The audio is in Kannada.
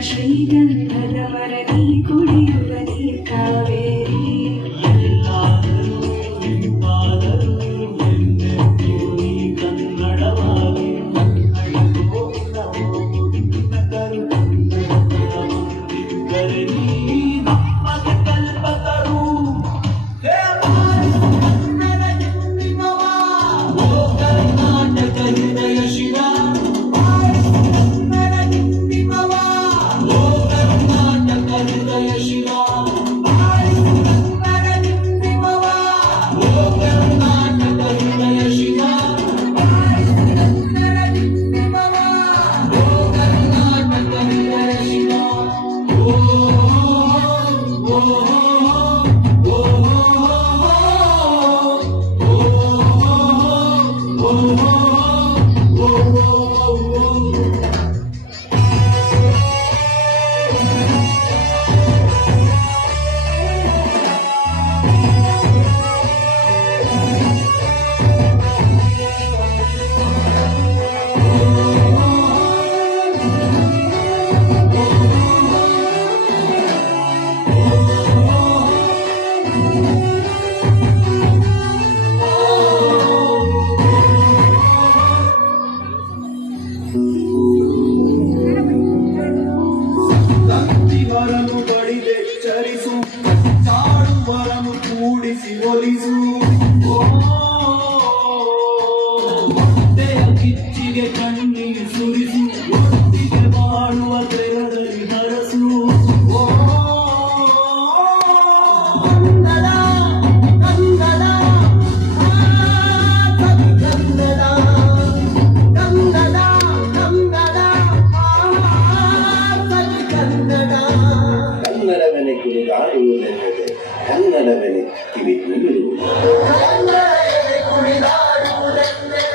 ಶ್ರೀಗಂಧದ ಮರ ನೀ ಕುಡಿಯುವ ನೀ ಕಾವೇರಿ ಎಲ್ಲಾದರೂ ಎಂತಾದರೂ ಎಂದೆಂದೂ ನೀ ಕನ್ನಡವಾಗಿ ಕನ್ನಡ ಗೋವಿನ ಮುದ್ದಿನ ಕರು ಕನ್ನಡ ಬಂದಿದ್ದರೆ ನೀ ನಮಗೆ ಕಲ್ಪತರು ಹೇ ಕನ್ನಡ ನಿಮ್ಮವ ಓ ಕರ್ನಾಟಕ ಹೃದಯ ಶಿವ ವರನು ಬಡಿದೆ ಚರಿಸು ಚಾಡು ವರನು ಕೂಡಿಸಿ ಒಲಿಸು ಹೊಟ್ಟೆಯ ಕಿಚ್ಚಿಗೆ ಕಣ್ಣಿಗೆ ಸುರಿಸು ಒಟ್ಟಿಗೆ ಮಾಡುವ ತೆರದಲ್ಲಿ ಹರಸು ಕನ್ನಡ ಕನ್ನಡ ಕನ್ನಡ ಕನ್ನಡ ಕನ್ನಡವೆನೆ ಕುಣಿದಾಡುವುದೆಲ್ಲದೆ ಕನ್ನಡವೆನೆ ಕಿವಿ ನಿಲ್ಲುವುದು ಕನ್ನಡವೆನೆ ಕುಣಿದಾಡುವುದೆಲ್ಲದೆ